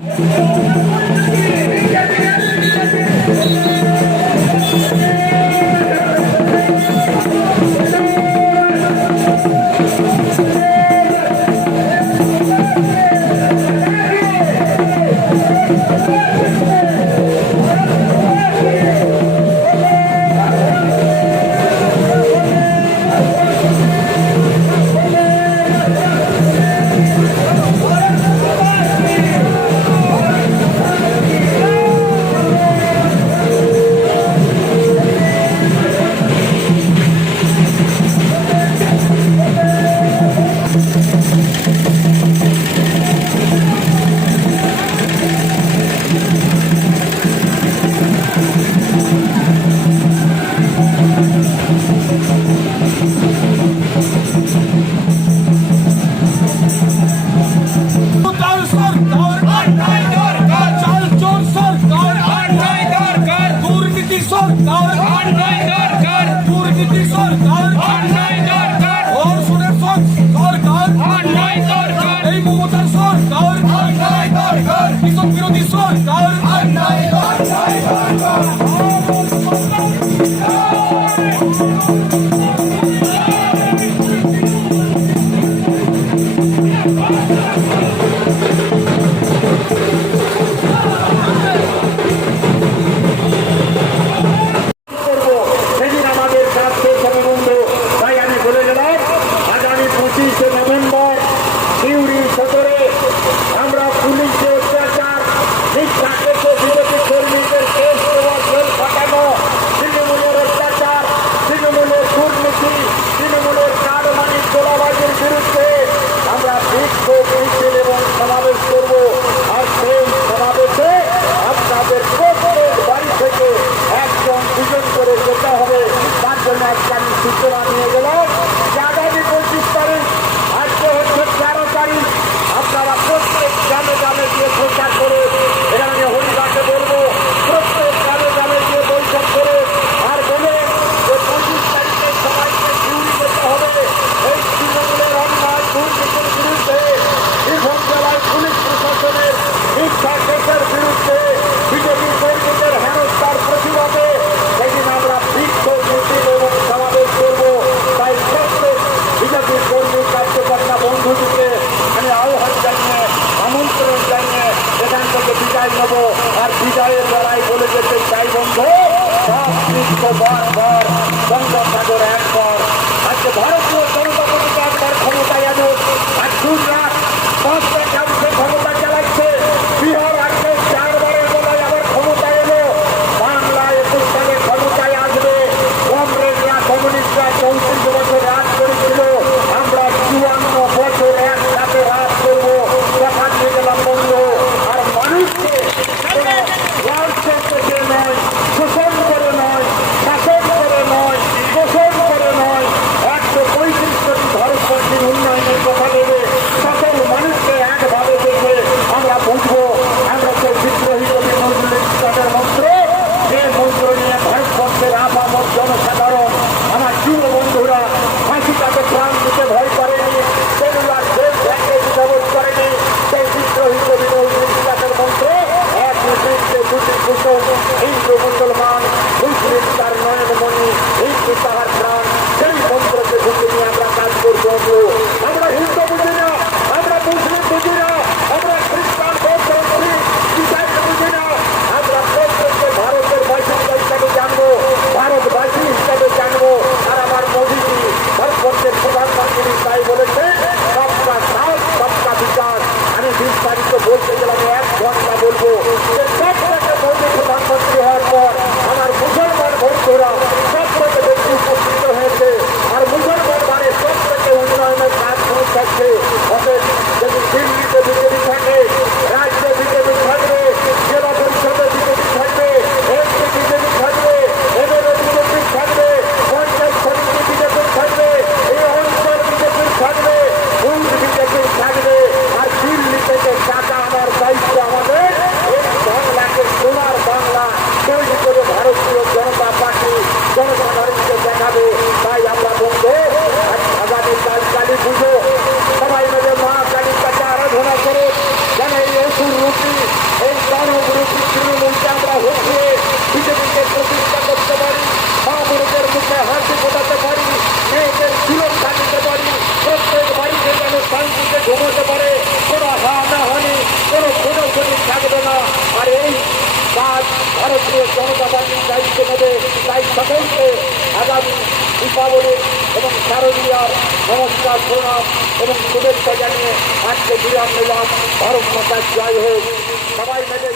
thank Kar, kar, kar, kar, kar, এক গ্রাম শিক্ষক নিয়ে গেলে আর বিজয়ের লড়াই বলে যেতে চাই বন্ধু। সব বারবার বঙ্গোপসাগর একবার। আজকে ভারত ভারতীয় জনতা পার্টির দায়িত্ব নেবে, তাই সকলকে আগামী দীপাবলি এবং শারদীয়ার নমস্কার, প্রণাম এবং শুভেচ্ছা জানিয়ে আজকে বিরাম নিলাম ভারত মাতার জয় হোক। সবাই মিলে